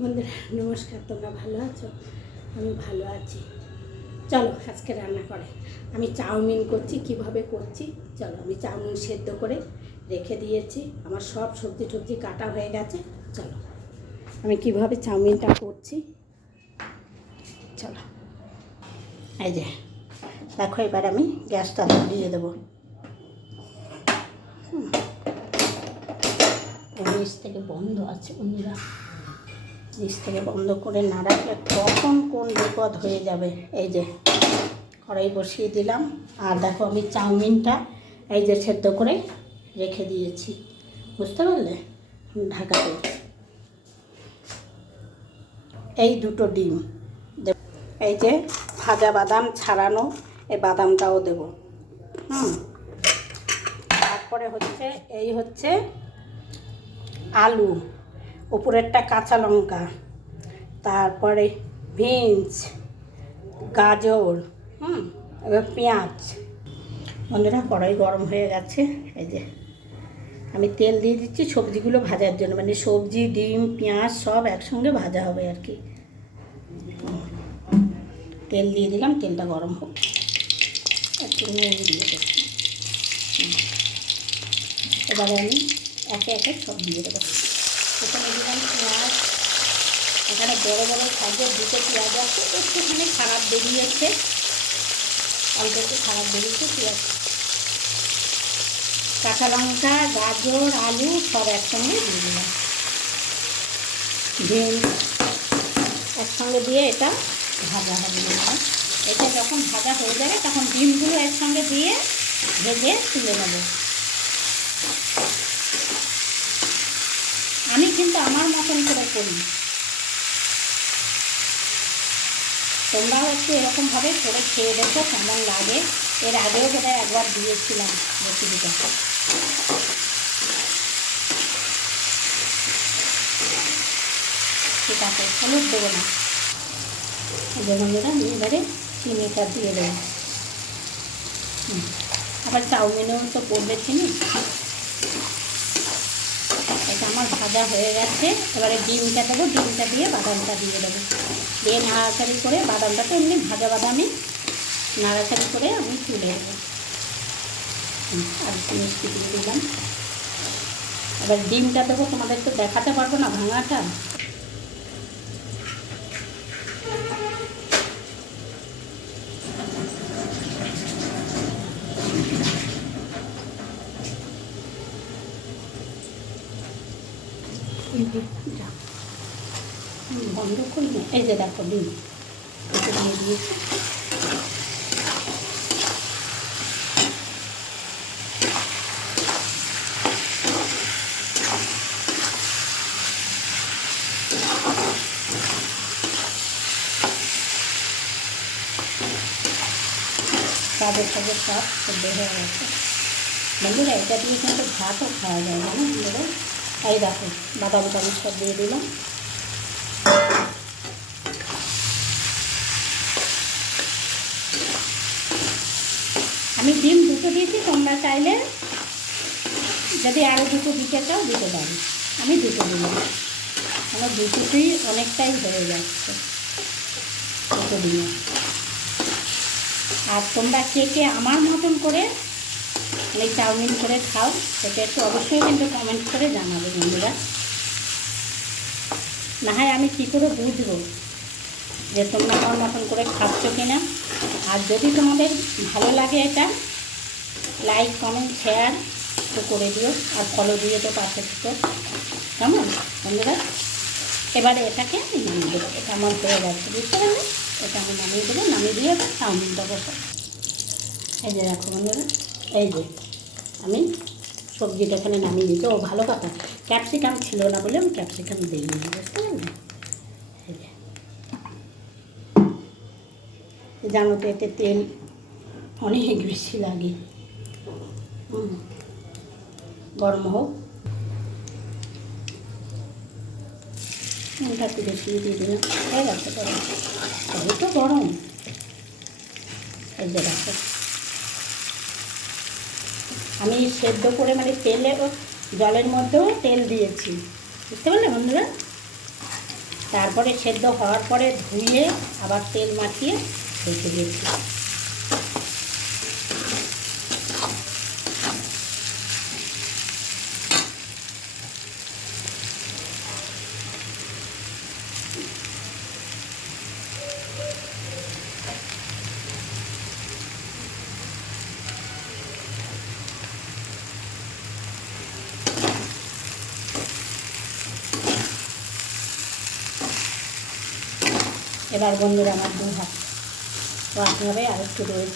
বন্ধুরা নমস্কার, তোমরা ভালো আছো? আমি ভালো আছি। চলো আজকে রান্না করে আমি চাউমিন করছি। কিভাবে করছি চলো। আমি চাউমিন সেদ্ধ করে রেখে দিয়েছি, আমার সব সবজি টবজি কাটা হয়ে গেছে। চলো আমি কিভাবে চাউমিনটা করছি চলো। এই যে দেখো, এবার আমি গ্যাসটা ধরিয়ে দেবো। নিচ থেকে বন্ধ আছে বন্ধুরা, নিচ থেকে বন্ধ করে না রাখলে কখন কোন বিপদ হয়ে যাবে। এই যে কড়াই বসিয়ে দিলাম, আর দেখো আমি চাউমিনটা এই যে সেদ্ধ করে রেখে দিয়েছি, বুঝতে পারলে? ঢাকাতে এই দুটো ডিম দেব, এই যে ভাজা বাদাম ছাড়ানো, এই বাদামটাও দেব। তারপরে হচ্ছে এই হচ্ছে আলু, উপরেরটা কাঁচা লঙ্কা, তারপরে বিনস, গাজর, এবার পেঁয়াজ। বন্ধুরা কড়াই গরম হয়ে গেছে, এই যে আমি তেল দিয়ে দিচ্ছি সবজিগুলো ভাজার জন্য, মানে সবজি ডিম পেঁয়াজ সব একসঙ্গে ভাজা হবে আর কি। তেল দিয়ে দিলাম, তেলটা গরম হোক, একটু নুন দিয়ে দিচ্ছি। এবারে আমি একে একে সব দিয়ে দেবো। প্রথমে দিলাম পেঁয়াজ, এখানে বড় বড় সাইজের দুটো পেঁয়াজ আছে, একটুখানি খারাপ বেরিয়েছে, অল্প একটু খারাপ বেরিয়েছে পেঁয়াজ। কাঁচা লঙ্কা, গাজর, আলু সব একসঙ্গে দিয়ে দিলাম, ডিম একসঙ্গে দিয়ে এটা ভাজা হবে। এটা যখন ভাজা হয়ে যাবে তখন ডিমগুলো একসঙ্গে দিয়ে ভেজে তুলে নেব। আমি কিন্তু আমার মতন করে করি, তোমরাও একটু এরকমভাবে করে খেয়ে দেখো কেমন লাগে। এর আগেও বোধহয় একবার দিয়েছিলাম রেসিপিটা। ঠিক আছে, হলুদ দেবো না। বন্ধুরা আমি এবারে চিনিটা দিয়ে দেবো। আবার চাউমিনেও তো পড়বে চিনি। এটা আমার ভাজা হয়ে গেছে, এবারে ডিমটা দেবো, ডিমটা দিয়ে বাদামটা দিয়ে দেবো, দিয়ে নাড়াচাড়ি করে, বাদামটা তো এমনি ভাজা বাদামে নাড়াচাড়ি করে আমি তুলে দেবো। আর মিষ্টি দিয়ে দিলাম। এবার ডিমটা দেবো, তোমাদের তো দেখাতে পারবো না ভাঙাটা। বন্ধ করি না, এই যে দেখো ডিম দিয়ে দিয়েছি। গাজর টাজর সব সেদ্ধ হয়ে গেছে। বন্ধুরা এটা দিয়ে কিন্তু ভাতও খাওয়া যায় না বন্ধুরা। এই দেখো বাদাম টাদাম সব দিয়ে দিলাম। আমি ডিম দুটো দিয়েছি, তোমরা চাইলে যদি আরও দুটো দিতে চাও দিতে পারি। আমি দুটো দিলাম, আমার দুটোতেই অনেকটাই হয়ে যাচ্ছে দুটো দিনে। আর তোমরা কে কে আমার মতন করে এই চাউমিন করে খাও সেটা একটু অবশ্যই কিন্তু কমেন্ট করে জানাবে বন্ধুরা। না হয় আমি কী করে বুঝবো যে তোমরা আমার মতন করে খাচ্ছ কিনা। আর যদি তোমাদের ভালো লাগে এটা লাইক কমেন্ট শেয়ার তো করে দিও, আর ফলো দিয়ে তো পাশে থেকে, কেমন বন্ধুরা? এবারে এটাকে আমি নামিয়ে দেবো, এটা আমার হয়ে গেছে, বুঝতে পারলে? এটা আমি নামিয়ে দেবো, নামিয়ে দিয়ে এবার চাউমিন দেবো। এই যে দেখো বন্ধুরা, এই যে আমি সবজিটা এখানে নামিয়ে দিতে, ও ভালো কথা ক্যাপসিকাম ছিল না বলে আমি ক্যাপসিকাম দিইনি, বুঝতে পারলে? এই যে জানো তো এতে তেল অনেক বেশি লাগে। গরম হোক, নুনটা একটু বেশি দিয়ে দিলাম, হয়ে গেছে গরম, তবে তো গরম। এই যে দেখো আমি সেদ্ধ করে মানে তেলে জলের মধ্যেও তেল দিয়েছি, বুঝতে পারলে বন্ধুরা? তারপরে সেদ্ধ হওয়ার পরে ধুয়ে আবার তেল মাখিয়ে রেখে দিয়েছি। এবার বন্ধুরা আমার 2 হাত রাখতে হবে, আর একটু রয়েছে।